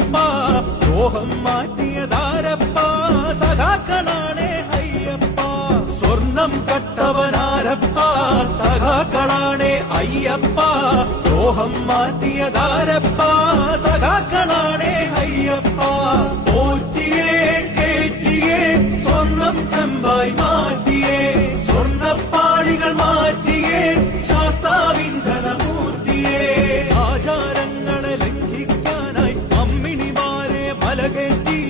അയ്യപ്പ ദ്രോഹം മാറ്റിയതാരപ്പ സഖാക്കളാണേ അയ്യപ്പ സ്വർണം കട്ടവനാരപ്പ സഖാക്കളാണേ അയ്യപ്പ ദ്രോഹം മാറ്റിയതാരപ്പ സഖാക്കളാണേ അയ്യപ്പ പോറ്റിയേ കേറ്റിയേ സ്വർണം ചെമ്പായി മാറ്റിയേ സ്വർണ്ണപ്പാളികൾ മാറ്റിയേ ശാസ്താവിൻ ധനമൂർത്തിയേ ആചാരങ്ങളെ ലംഘിക്കാനായി അമ്മിണിമാരെ മലകേറ്റി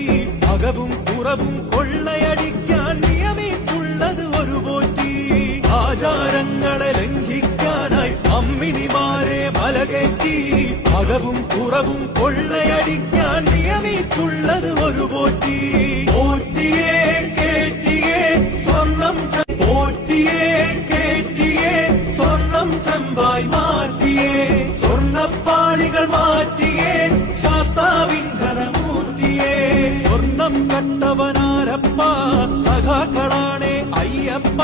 അകവും കുറവും കൊള്ളയടിക്കാൻ നിയമിച്ചുള്ളത് ഒരു പോറ്റി ആചാരങ്ങളെ ലംഘിക്കാനായി അമ്മിണിമാരെ മലകേറ്റി അകവും കുറവും കൊള്ളയടിക്കാൻ നിയമിച്ചുള്ളത് ഒരു പോറ്റി പോറ്റിയേ കേറ്റിയേ സ്വർണം പോറ്റിയേ കേറ്റിയേ സ്വർണം ചെമ്പായി മാറ്റിയേ സ്വർണ്ണപ്പാളികൾ മാറ്റിയേ ശാസ്താവിൻ ധനമൂർത്തിയേ സ്വർണം കട്ടവനാരപ്പ സഖാക്കളാണേ അയ്യപ്പ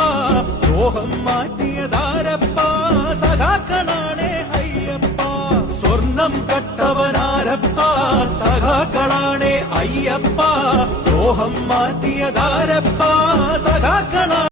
ദ്രോഹം മാറ്റിയതാരപ്പ സഖാക്കളാണേ അയ്യപ്പ സ്വർണം കട്ടവനാരപ്പ സഖാക്കളാണേ അയ്യപ്പ ദ്രോഹം മാറ്റിയതാരപ്പ സഖാക്കളാ